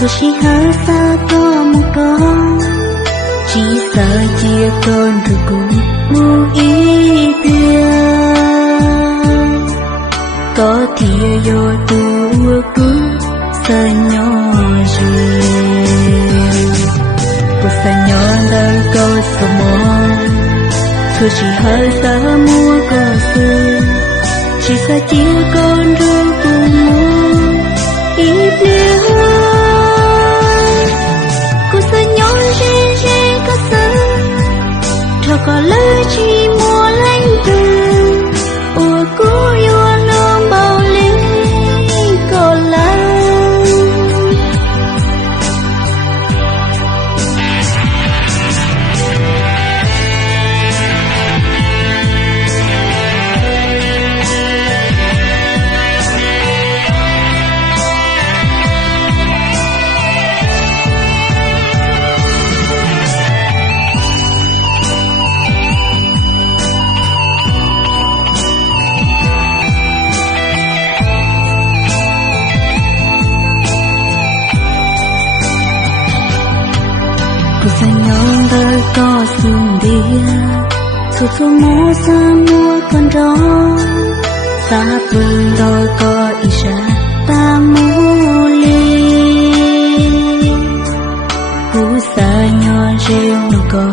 Thôi chỉ hỡi xa có một con, chỉ sợ chia con rồi cũng muốn ý đưa. Có thìa vô tua cứ sợ nhỏ rồi, cuộc sợ nhỏ đời có sợ mòn. Thôi chỉ hỡi xa mua có sự, chỉ sợ chia con rồi cũng muốn ý đưa. Có lỡ chỉ mua lạnh từ ủa cũ yêu lương bao lý có lắm. Sa nhon đời có sương đĩa, thu thu mô sa mua con gió, sa phương đời có ý ra ta mô ly. Cú sa nhon rêu nó có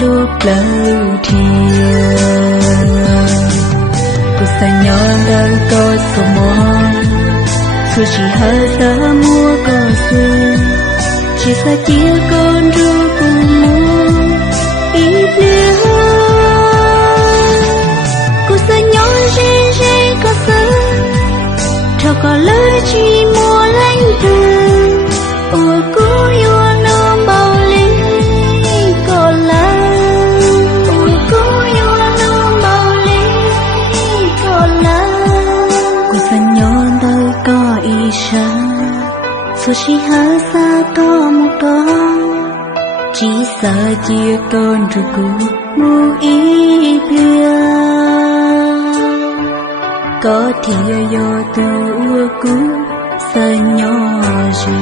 lúc lâu thiền, cú sa nhon đời có sầu mòn, thu chỉ hơi sa mua có sương. Chỉ sợ chia con rồi cùng muốn ít nữa. Cô sợ nhỏ rê có sợ, cho có lỡ chỉ mua lạnh từ ủa cũ yêu nôm bao lý có lắm. Ủa cũ yêu nôm bao lý có lắm. Cô sợ nhỏ đời có ý sáng, thôi chỉ hỡi xa có một con, chỉ sợ chia con rồi cũng muốn ý đưa. Có thìa vô tua cũ sợ nhỏ rồi.